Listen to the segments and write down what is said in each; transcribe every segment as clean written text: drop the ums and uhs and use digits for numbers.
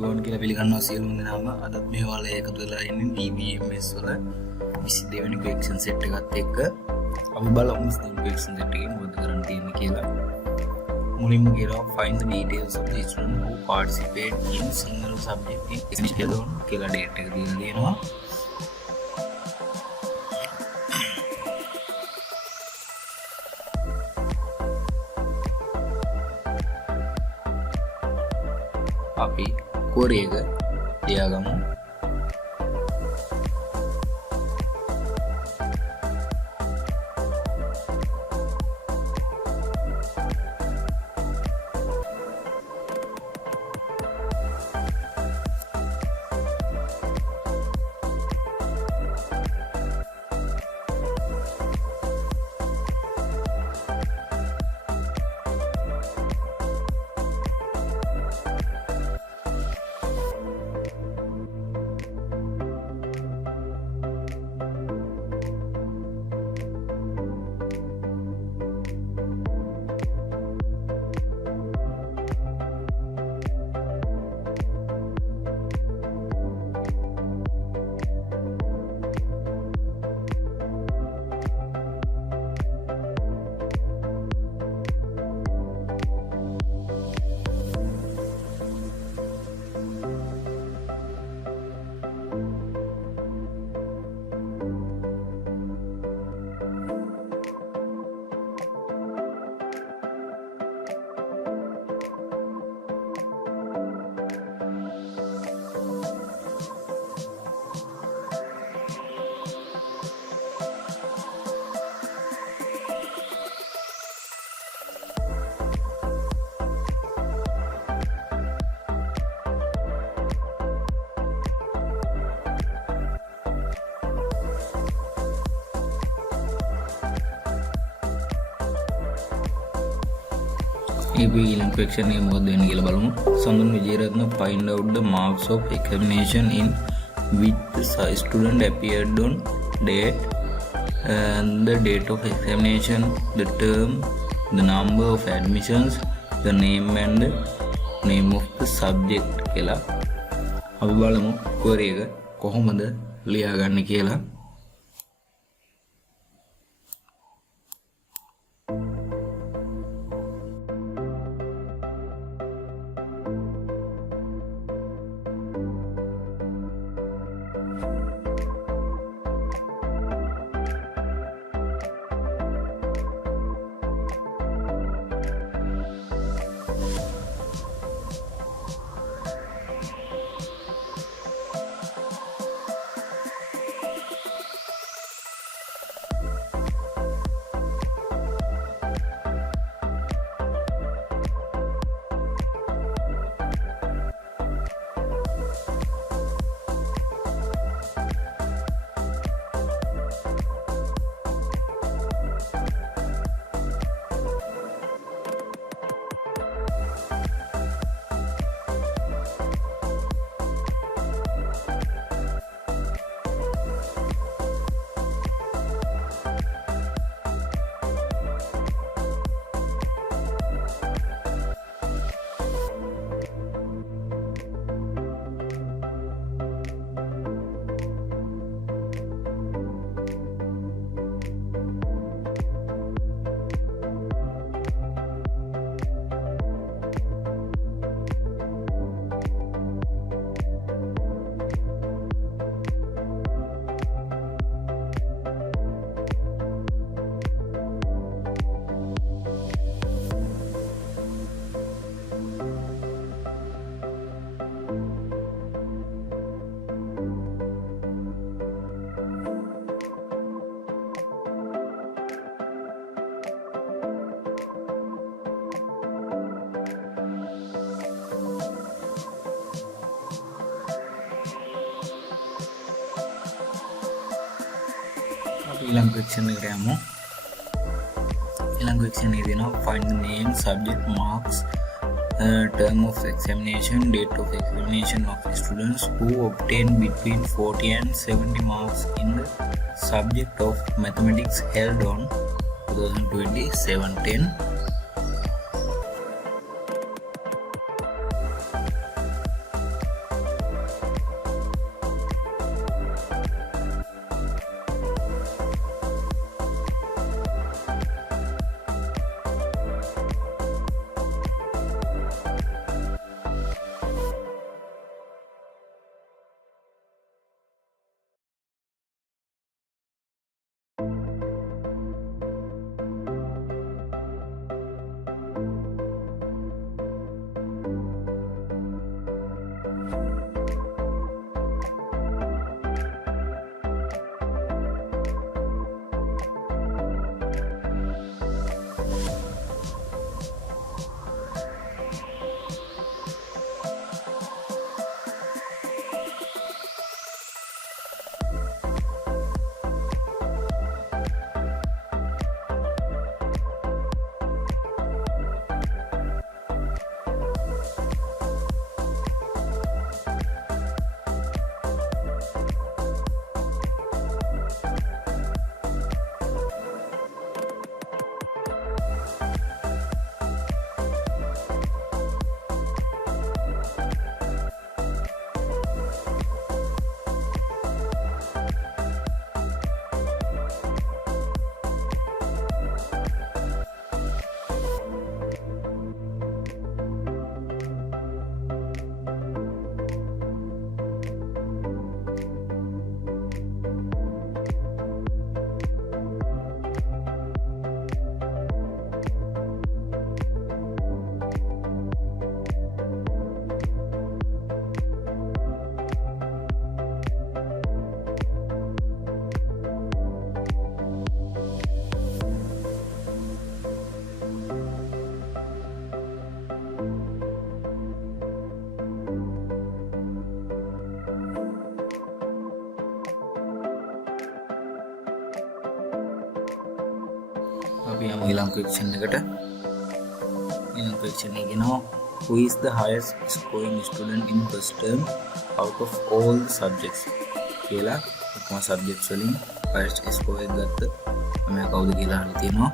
අයිබෝන් කියලා පිළිගන්නවා සියලුම දෙනාම. අදත් මේ ඔයාලා එකතු වෙලා ඉන්නේ dbms වල 22 වෙනි ක්වෙස්චන් සෙට් එකත් එක්ක. අපි බලමු 22 වෙනි ක්වෙස්චන් සෙට් එකේ මොකද කරන්න තියෙන්නේ කියලා. මුලින්ම කියනවා find the details of the student who participate in single subject in examination කියලා date එක දීලා තියෙනවා. අපි query එක ලියාගමු. ඊළඟ question එක මොකද වෙන්නේ කියලා බලමු. සඳුන් Wijeratne find out the marks of examination in which the student appeared on date and the date of examination, the term, the number of admissions, the name and the name of the subject කියලා. අපි බලමු query එක කොහොමද ලියාගන්නේ කියලා. ඊළඟ question එකට යමු. ඊළඟ question එකේ දෙනවා find the name, subject, marks, term of examination, date of examination of the students who obtained between 40 and 70 marks in the subject of mathematics held on 2020-7-10. ඊළඟ question එකට ඊළඟ question එක කියනවා who is the highest scoring student in first term out of all the subjects කියලා ඔක්කොම subjects වලින් highest score එක ගත්ත ළමයා කවුද කියලා අහලා තියෙනවා.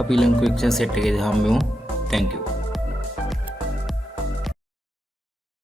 අපි ඊළඟ question set එකේදී හම්බෙමු. Thank you.